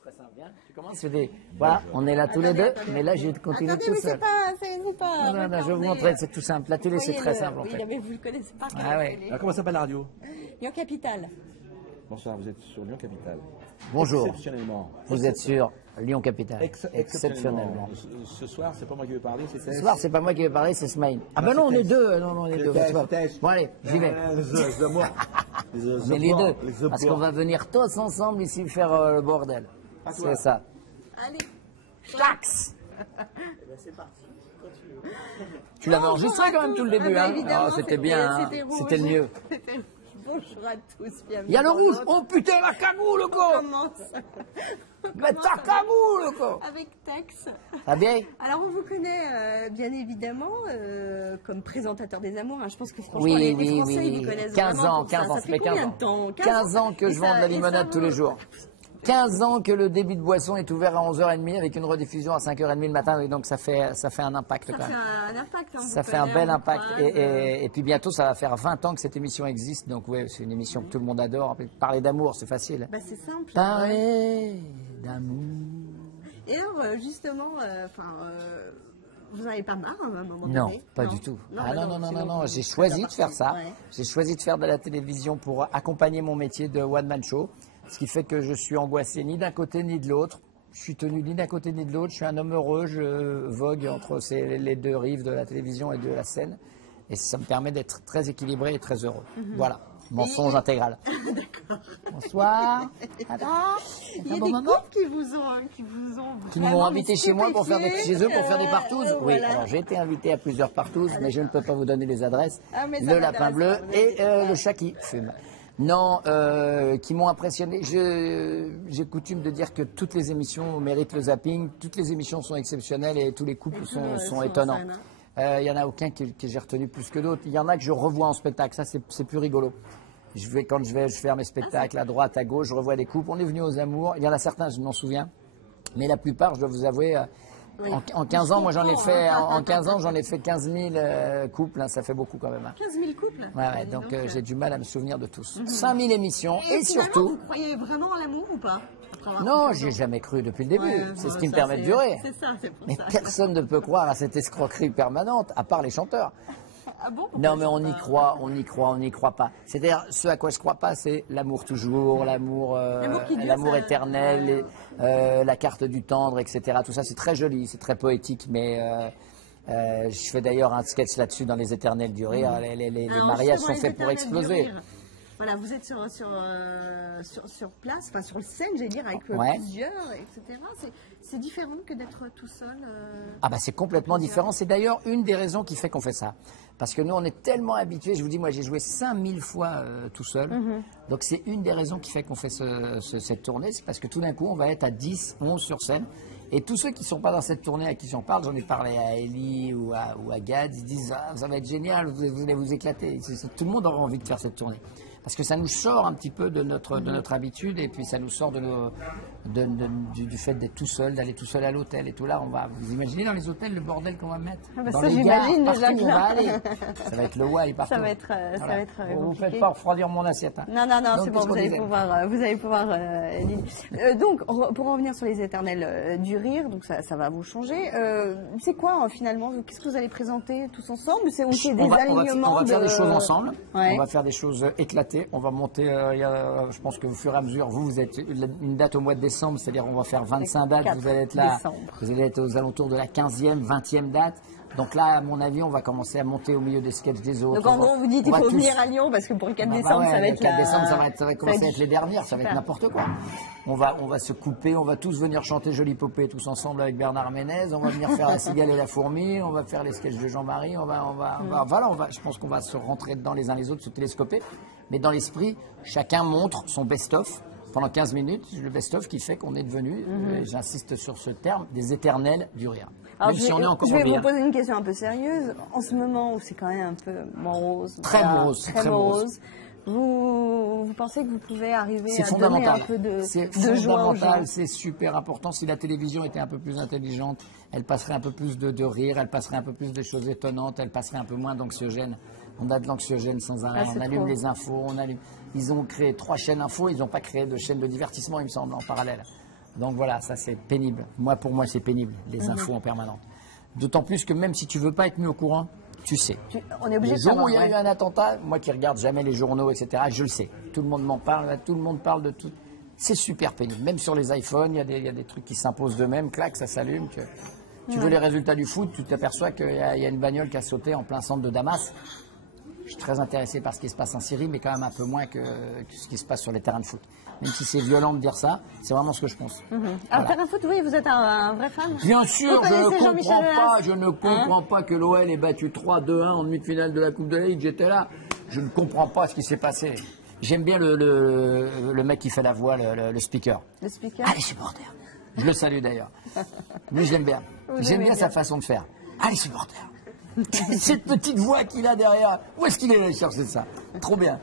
Très simple, viens, tu commences. Voilà, on est là tous les deux, mais là, je vais continuer tout seul. C'est pas. Non, je vais vous montrer, c'est tout simple. La télé, c'est très simple, en fait. Oui, mais vous le connaissez pas. Ah ouais. Alors, comment s'appelle la radio? Lyon Capital. Bonsoir, vous êtes sur Lyon Capital. Bonjour. Exceptionnellement. Vous êtes sur Lyon Capital. Exceptionnellement. Ce soir, c'est pas moi qui vais parler, c'est Ce soir, c'est pas moi qui vais parler, c'est Smaïn. Ah ben non, on est deux. Non, on est deux. Bon, allez, j'y vais. Mais les deux. Parce qu'on va venir tous ensemble ici faire le bordel. C'est ça. Allez. Tax. C'est parti. Tu l'avais enregistré quand même tout le début, hein? Évidemment, c'était bien, hein. C'était le mieux. Bonjour à tous, bienvenue. Il y a le rouge. Oh putain, la cagoule, quoi. Mais ta cagoule, quoi. Avec Tex. Ah bien? Alors, on vous connaît bien évidemment comme présentateur des amours. Hein. Je pense que franchement, Oui, les Français, ils vous connaissent 15 vraiment ans, pour ça. 15 ans, Ça fait combien de temps? 15 ans que je vends de la limonade tous les jours. 15 ans que le débit de boisson est ouvert à 11h30 avec une rediffusion à 5h30 le matin, et donc ça fait un impact quand même. Ça fait un impact. Hein, ça fait un bel impact. Et puis bientôt, ça va faire 20 ans que cette émission existe. Donc ouais, c'est une émission que tout le monde adore. Parler d'amour, c'est facile. Bah, c'est simple. Parler d'amour. Et alors, justement, vous n'en avez pas marre à un moment donné? Non, pas du tout. Non. J'ai choisi de faire ça. Ouais. J'ai choisi de faire de la télévision pour accompagner mon métier de one-man show. Ce qui fait que je suis angoissé ni d'un côté ni de l'autre. Je suis tenu ni d'un côté ni de l'autre. Je suis un homme heureux. Je vogue entre les deux rives de la télévision et de la scène. Et ça me permet d'être très équilibré et très heureux. Voilà, mensonge intégral. Bonsoir. Il y a des couples qui m'ont invité chez moi pour faire chez eux pour faire des partouzes. Oui, voilà. Alors j'ai été invité à plusieurs partouzes, mais je ne peux pas vous donner les adresses. Le lapin bleu et le chat qui fume. Non, qui m'ont impressionné. J'ai coutume de dire que toutes les émissions méritent le zapping, toutes les émissions sont exceptionnelles et tous les couples sont étonnants. Il y en a aucun que j'ai retenu plus que d'autres. Il y en a que je revois en spectacle, ça c'est plus rigolo. Quand je fais mes spectacles à droite, à gauche, je revois des couples. On est venu aux amours. Il y en a certains, je m'en souviens, mais la plupart, je dois vous avouer. Oui. En 15 ans, moi j'en ai fait, en 15 ans, j'en ai fait 15 000 couples, hein, ça fait beaucoup quand même. Hein. 15 000 couples? Ouais, donc j'ai du mal à me souvenir de tous. 5 000 émissions et surtout... Vous croyez vraiment à l'amour ou pas? Non, j'y ai jamais cru depuis le début. C'est ce qui me permet de durer. C'est ça, c'est pour mais ça. Personne ne peut croire à cette escroquerie permanente, à part les chanteurs. Ah bon, non, mais on y croit pas. C'est-à-dire, ce à quoi je crois pas, c'est l'amour toujours, l'amour éternel, la carte du tendre, etc. Tout ça, c'est très joli, c'est très poétique, mais je fais d'ailleurs un sketch là-dessus dans Les Éternels du Rire. Les mariages sont faits pour exploser. Voilà, vous êtes sur place, enfin sur le scène, j'allais dire, avec plusieurs, etc. C'est différent que d'être tout seul. Ah bah c'est complètement différent. C'est d'ailleurs une des raisons qui fait qu'on fait ça. Parce que nous, on est tellement habitués. Je vous dis, moi, j'ai joué 5000 fois tout seul. Donc c'est une des raisons qui fait qu'on fait cette tournée. C'est parce que tout d'un coup, on va être à 10, 11 sur scène. Et tous ceux qui ne sont pas dans cette tournée à qui j'en parle, j'en ai parlé à Ellie ou à Gad, ils disent « ça va être génial, vous allez vous éclater ». Tout le monde aura envie de faire cette tournée. Parce que ça nous sort un petit peu de notre habitude et puis ça nous sort du fait d'être tout seul, d'aller tout seul à l'hôtel et tout là. Vous imaginez dans les hôtels le bordel qu'on va mettre dans ça, les gares, déjà partout où on va aller. Ça va être le why partout. Ça va être vous ne faites pas refroidir mon assiette. Hein. Non, c'est bon, vous allez pouvoir donc, pour revenir sur Les Éternels du Rire, donc ça va vous changer. C'est quoi finalement? Qu'est-ce que vous allez présenter tous ensemble? C'est aussi des alignements. On va faire des choses ensemble. On va faire des choses éclatées. On va monter, je pense que au fur et à mesure, vous êtes une date au mois de décembre, c'est-à-dire on va faire 25 dates, vous allez être là, vous allez être aux alentours de la 15e, 20e date. Donc là, à mon avis, on va commencer à monter au milieu des sketchs des autres. Donc en gros, vous dites qu'il faut venir à Lyon parce que pour le 4 décembre, ça va être le 4 décembre, ça va commencer à être les dernières, ça va être n'importe quoi. On va se couper, on va tous venir chanter Jolie Popée tous ensemble avec Bernard Ménez, on va venir faire La Cigale et la Fourmi, on va faire les sketchs de Jean-Marie, je pense qu'on va se rentrer dedans les uns les autres, se télescoper. Mais dans l'esprit, chacun montre son best-of pendant 15 minutes, le best-of qui fait qu'on est devenu, j'insiste sur ce terme, des éternels du rire. Alors je vais vous poser une question un peu sérieuse. En ce moment où c'est quand même un peu morose, très morose, vous pensez que vous pouvez arriver à donner un peu de joie aux gens? C'est fondamental, c'est super important. Si la télévision était un peu plus intelligente, elle passerait un peu plus de rire, elle passerait un peu plus de choses étonnantes, elle passerait un peu moins d'anxiogène. On a de l'anxiogène sans arrêt, on allume les infos, ils ont créé 3 chaînes infos, ils n'ont pas créé de chaîne de divertissement, il me semble, en parallèle. Donc voilà, ça c'est pénible. Pour moi, c'est pénible, les infos en permanence. D'autant plus que même si tu veux pas être mis au courant, tu sais. On est obligé Les de jours savoir. où il y a eu un attentat, moi qui regarde jamais les journaux, etc., je le sais. Tout le monde m'en parle, tout le monde parle de tout. C'est super pénible. Même sur les iPhones, il y a des trucs qui s'imposent d'eux-mêmes, clac, ça s'allume. Tu veux les résultats du foot, tu t'aperçois qu'il y a une bagnole qui a sauté en plein centre de Damas. Je suis très intéressé par ce qui se passe en Syrie, mais quand même un peu moins que ce qui se passe sur les terrains de foot. Même si c'est violent de dire ça, c'est vraiment ce que je pense. Alors, terrain de foot, oui, vous êtes un vrai fan. Bien sûr, Vous connaissez je ne comprends pas que l'OL ait battu 3-2-1 en demi-finale de la Coupe de la Ligue. J'étais là. Je ne comprends pas ce qui s'est passé. J'aime bien le mec qui fait la voix, le speaker. Le speaker. Allez, supporters. Je le salue d'ailleurs. Lui, je l'aime bien. J'aime bien sa façon de faire. Allez, supporters. Cette petite voix qu'il a derrière. Où est-ce qu'il est allé chercher ça? Trop bien.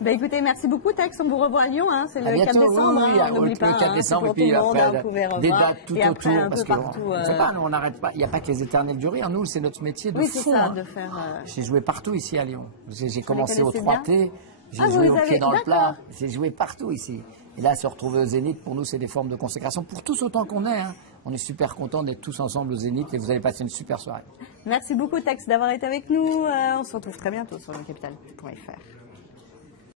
Bah écoutez, merci beaucoup Tex, on vous revoit à Lyon, hein. C'est le 4 bientôt, décembre, oui, hein, on n'oublie pas, le 4 décembre, c'est et puis pour tout le monde, après, vous pouvez revoir. des dates tout et après, autour, un parce peu que partout, c'est pas, nous, on n'arrête pas, il n'y a pas que les éternels du rire, nous, c'est notre métier de oui, fou. c'est ça, hein. de faire... J'ai joué partout ici à Lyon. J'ai commencé au connaissez 3T, j'ai Ah, joué vous au avez- pied dans le d'accord. plat, j'ai joué partout ici. Et là, se retrouver au Zénith, pour nous, c'est des formes de consécration, pour tous autant qu'on est. Hein. On est super contents d'être tous ensemble au Zénith et vous allez passer une super soirée. Merci beaucoup Tex d'avoir été avec nous, on se retrouve très bientôt sur lecapital.fr.